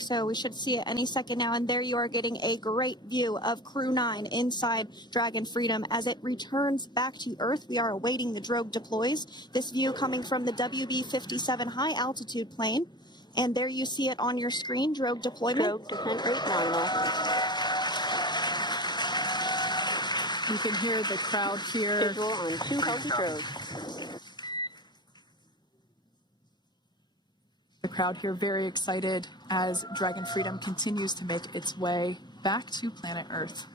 So we should see it any second now. And there you are getting a great view of Crew 9 inside Dragon Freedom as it returns back to Earth. We are awaiting the drogue deploys. This view coming from the WB-57 high altitude plane. And there you see it on your screen, drogue deployment. Drogue descent rate nominal. You can hear the crowd here. Visual on 2 healthy drogues. The crowd here very excited as Dragon Freedom continues to make its way back to planet Earth.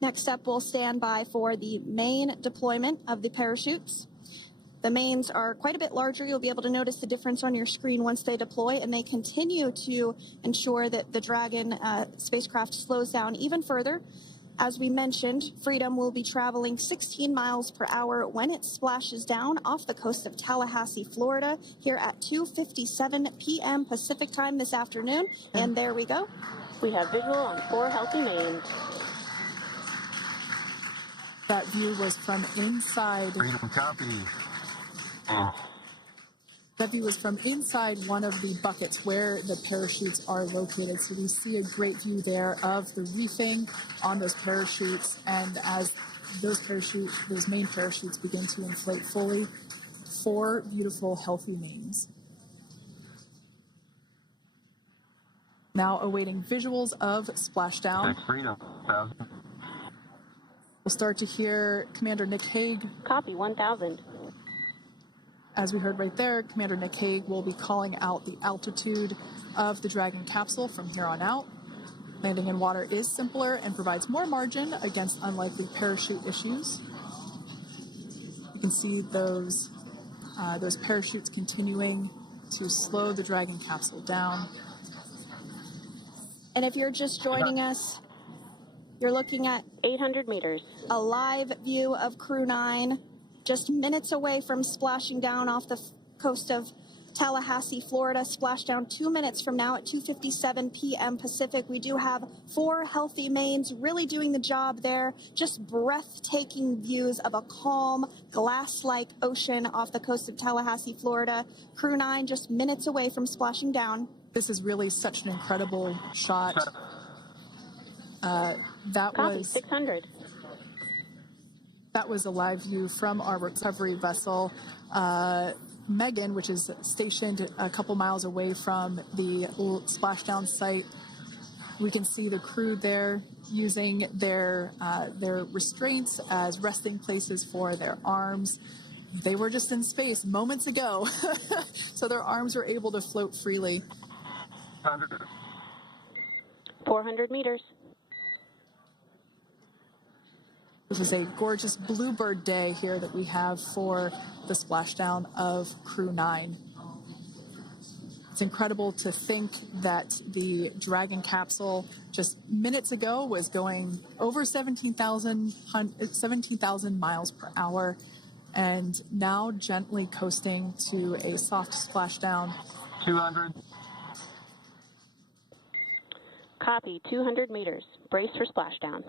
Next up, we'll stand by for the main deployment of the parachutes. The mains are quite a bit larger. You'll be able to notice the difference on your screen once they deploy, and they continue to ensure that the Dragon spacecraft slows down even further. As we mentioned, Freedom will be traveling 16 miles per hour when it splashes down off the coast of Tallahassee, Florida, here at 2:57 p.m. Pacific time this afternoon. And there we go. We have visual on 4 healthy mains. That view was from inside. Freedom copy. That view was from inside one of the buckets where the parachutes are located. So we see a great view there of the reefing on those parachutes. And as those main parachutes begin to inflate fully, 4 beautiful, healthy mains. Now awaiting visuals of Splashdown. Freedom. We'll start to hear Commander Nick Hague. Copy, 1,000. As we heard right there, Commander Nick Hague will be calling out the altitude of the Dragon capsule from here on out. Landing in water is simpler and provides more margin against unlikely parachute issues. You can see those parachutes continuing to slow the Dragon capsule down. And if you're just joining us, you're looking at 800 meters. A live view of Crew 9. Just minutes away from splashing down off the coast of Tallahassee, Florida. Splashdown 2 minutes from now at 2:57 p.m. Pacific. We do have 4 healthy mains really doing the job there. Just breathtaking views of a calm, glass-like ocean off the coast of Tallahassee, Florida. Crew 9 just minutes away from splashing down. This is really such an incredible shot. Copy, 600. That was a live view from our recovery vessel, Megan, which is stationed a couple miles away from the splashdown site. We can see the crew there using their restraints as resting places for their arms. They were just in space moments ago, so their arms were able to float freely. 400 meters. This is a gorgeous bluebird day here that we have for the splashdown of Crew 9. It's incredible to think that the Dragon capsule just minutes ago was going over 17,000 miles per hour and now gently coasting to a soft splashdown. 200. Copy, 200 meters. Brace for splashdown.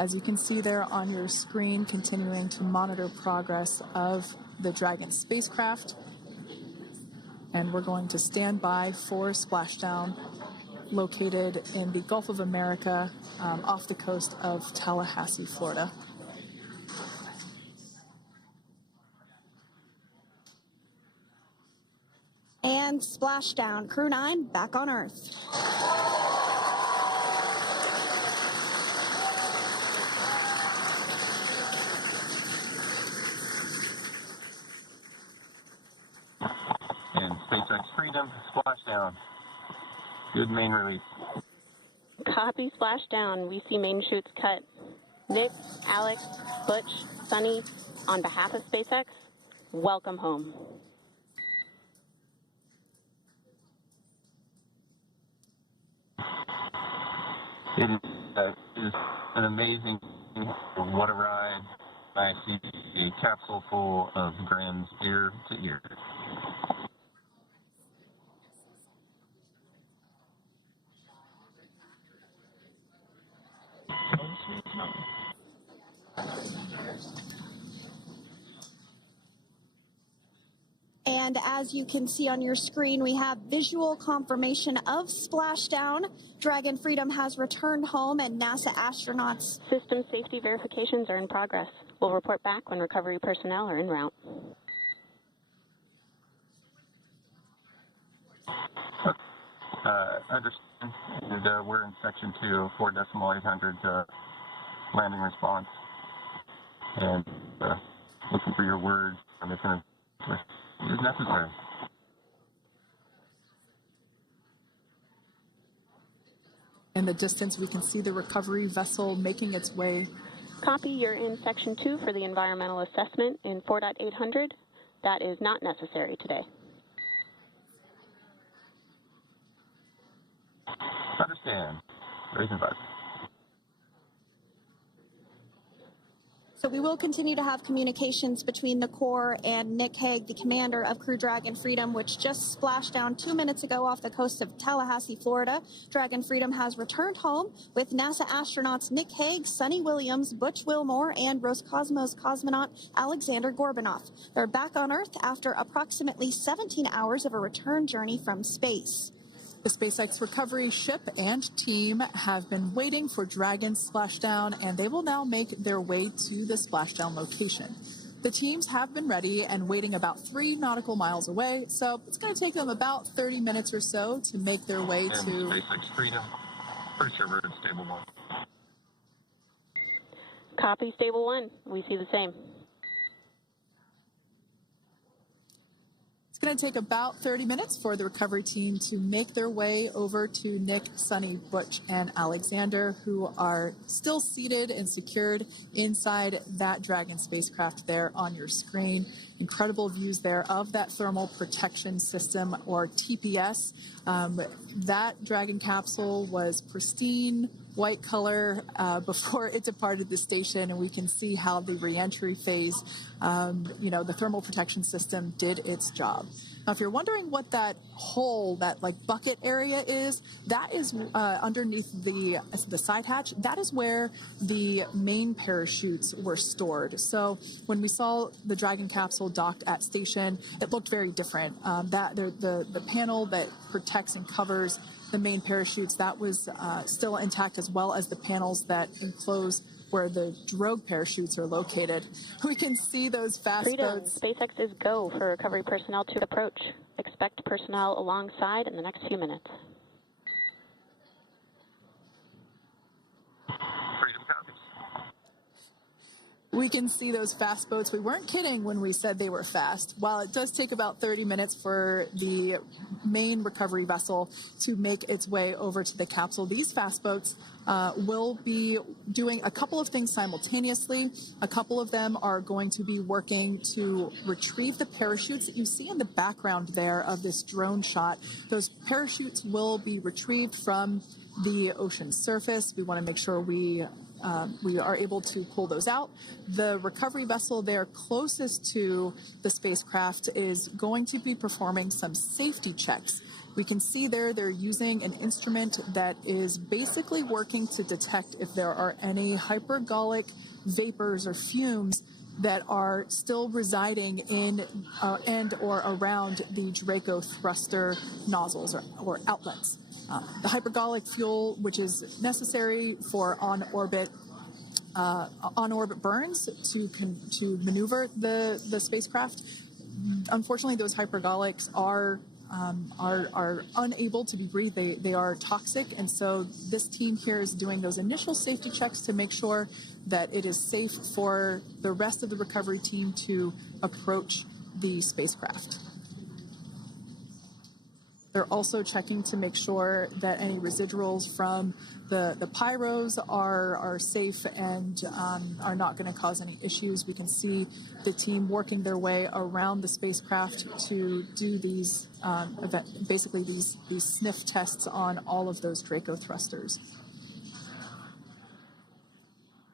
As you can see there on your screen, continuing to monitor progress of the Dragon spacecraft. And we're going to stand by for splashdown, located in the Gulf of America, off the coast of Tallahassee, Florida. And splashdown, Crew 9 back on Earth. And SpaceX Freedom, splashdown. Good main release. Copy, splashdown. We see main chutes cut. Nick, Alex, Butch, Sunny, on behalf of SpaceX, welcome home. It is an amazing, what a ride. I see a capsule full of grins ear to ear. And as you can see on your screen, we have visual confirmation of Splashdown. Dragon Freedom has returned home, and NASA astronauts. System safety verifications are in progress. We'll report back when recovery personnel are en route. Understand. And, we're in section 2, 4.800 landing response. And looking for your word on if it is necessary. In the distance, we can see the recovery vessel making its way. Copy, you're in section 2 for the environmental assessment in 4.800. That is not necessary today. Understand. Raising button. So we will continue to have communications between the Corps and Nick Hague, the commander of Crew Dragon Freedom, which just splashed down 2 minutes ago off the coast of Tallahassee, Florida. Dragon Freedom has returned home with NASA astronauts Nick Hague, Sonny Williams, Butch Wilmore, and Roscosmos cosmonaut Alexander Gorbanov. They're back on Earth after approximately 17 hours of a return journey from space. The SpaceX recovery ship and team have been waiting for Dragon's splashdown, and they will now make their way to the splashdown location. The teams have been ready and waiting about 3 nautical miles away, so it's going to take them about 30 minutes or so to make their way to SpaceX Freedom. Pretty sure we're in stable 1. Copy, stable 1. We see the same. It's going to take about 30 minutes for the recovery team to make their way over to Nick, Sonny, Butch, and Alexander, who are still seated and secured inside that Dragon spacecraft there on your screen. Incredible views there of that thermal protection system, or TPS. That Dragon capsule was pristine, white color before it departed the station, and we can see how the reentry phase, the thermal protection system did its job. Now, if you're wondering what that hole, that like bucket area is, that is underneath the side hatch. That is where the main parachutes were stored. So when we saw the Dragon capsule docked at station, it looked very different. The panel that protects and covers the main parachutes, that was still intact, as well as the panels that enclose where the drogue parachutes are located. We can see those fast Freedom. boats. SpaceX is go for recovery personnel to approach. Expect personnel alongside in the next few minutes. Freedom copies. We can see those fast boats. We weren't kidding when we said they were fast. While it does take about 30 minutes for the main recovery vessel to make its way over to the capsule, these fast boats will be doing a couple of things simultaneously. A couple of them are going to be working to retrieve the parachutes that you see in the background there of this drone shot. Those parachutes will be retrieved from the ocean surface. We want to make sure we are able to pull those out. The recovery vessel there closest to the spacecraft is going to be performing some safety checks. We can see there they're using an instrument that is basically working to detect if there are any hypergolic vapors or fumes that are still residing in and or around the Draco thruster nozzles or outlets. The hypergolic fuel, which is necessary for on-orbit burns to maneuver the spacecraft. Unfortunately, those hypergolics are unable to be breathed. They are toxic, and so this team here is doing those initial safety checks to make sure that it is safe for the rest of the recovery team to approach the spacecraft. They're also checking to make sure that any residuals from the pyros are safe and are not going to cause any issues. We can see the team working their way around the spacecraft to do these these sniff tests on all of those Draco thrusters.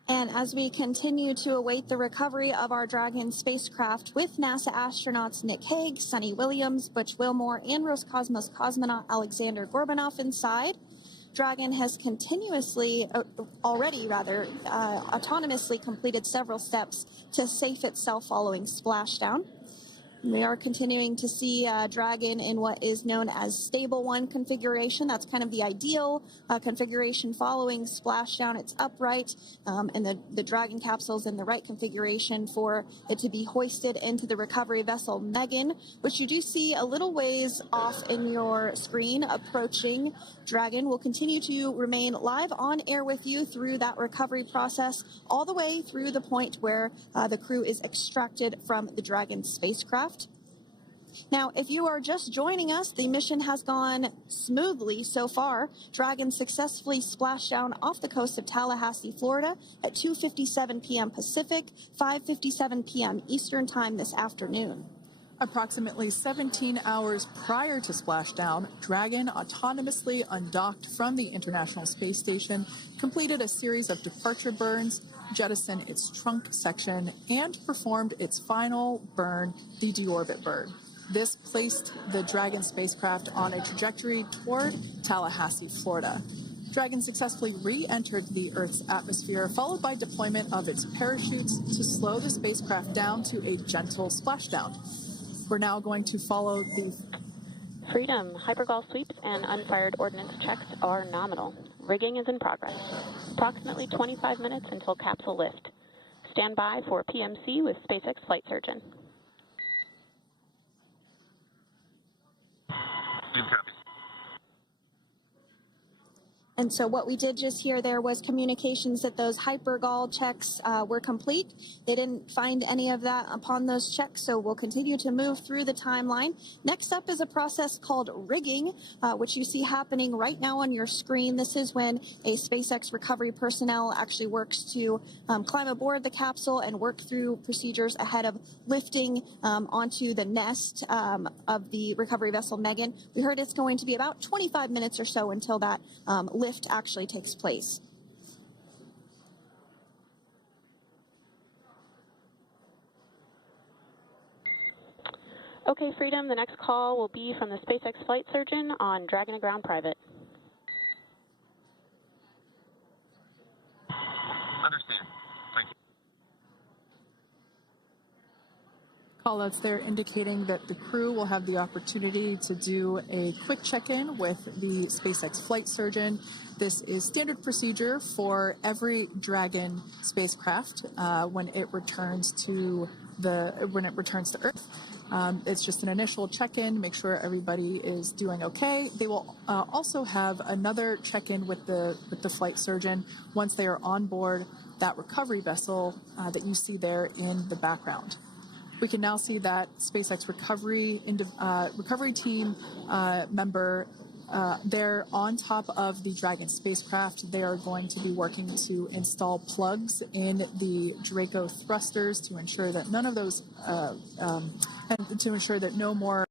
And as we continue to await the recovery of our Dragon spacecraft with NASA astronauts Nick Hague, Sonny Williams, Butch Wilmore, and Roscosmos cosmonaut Alexander Gorbanov inside, Dragon has autonomously completed several steps to safe itself following splashdown. We are continuing to see Dragon in what is known as stable 1 configuration. That's kind of the ideal configuration following splashdown. It's upright, and the Dragon capsule is in the right configuration for it to be hoisted into the recovery vessel Megan, which you do see a little ways off in your screen approaching. Dragon will continue to remain live on air with you through that recovery process, all the way through the point where the crew is extracted from the Dragon spacecraft. Now, if you are just joining us, the mission has gone smoothly so far. Dragon successfully splashed down off the coast of Tallahassee, Florida at 2:57 p.m. Pacific, 5:57 p.m. Eastern Time this afternoon. Approximately 17 hours prior to splashdown, Dragon autonomously undocked from the International Space Station, completed a series of departure burns, jettisoned its trunk section, and performed its final burn, the deorbit burn. This placed the Dragon spacecraft on a trajectory toward Tallahassee, Florida. Dragon successfully re-entered the Earth's atmosphere, followed by deployment of its parachutes to slow the spacecraft down to a gentle splashdown. We're now going to follow the Freedom. Hypergol sweeps and unfired ordnance checks are nominal. Rigging is in progress. Approximately 25 minutes until capsule lift. Stand by for PMC with SpaceX flight surgeon. And so what we did just hear there was communications that those hypergol checks were complete. They didn't find any of that upon those checks, so we'll continue to move through the timeline. Next up is a process called rigging, which you see happening right now on your screen. This is when a SpaceX recovery personnel actually works to climb aboard the capsule and work through procedures ahead of lifting onto the nest of the recovery vessel Megan. We heard it's going to be about 25 minutes or so until that lift actually takes place. Okay, Freedom, the next call will be from the SpaceX flight surgeon on Dragon Ground Private. Understand. Thank you. callouts there indicating that the crew will have the opportunity to do a quick check-in with the SpaceX flight surgeon. This is standard procedure for every Dragon spacecraft when it returns to Earth. It's just an initial check-in, make sure everybody is doing okay. They will also have another check-in with the flight surgeon once they are on board that recovery vessel that you see there in the background. We can now see that SpaceX recovery team member they're on top of the Dragon spacecraft. They are going to be working to install plugs in the Draco thrusters to ensure that none of those and to ensure that no more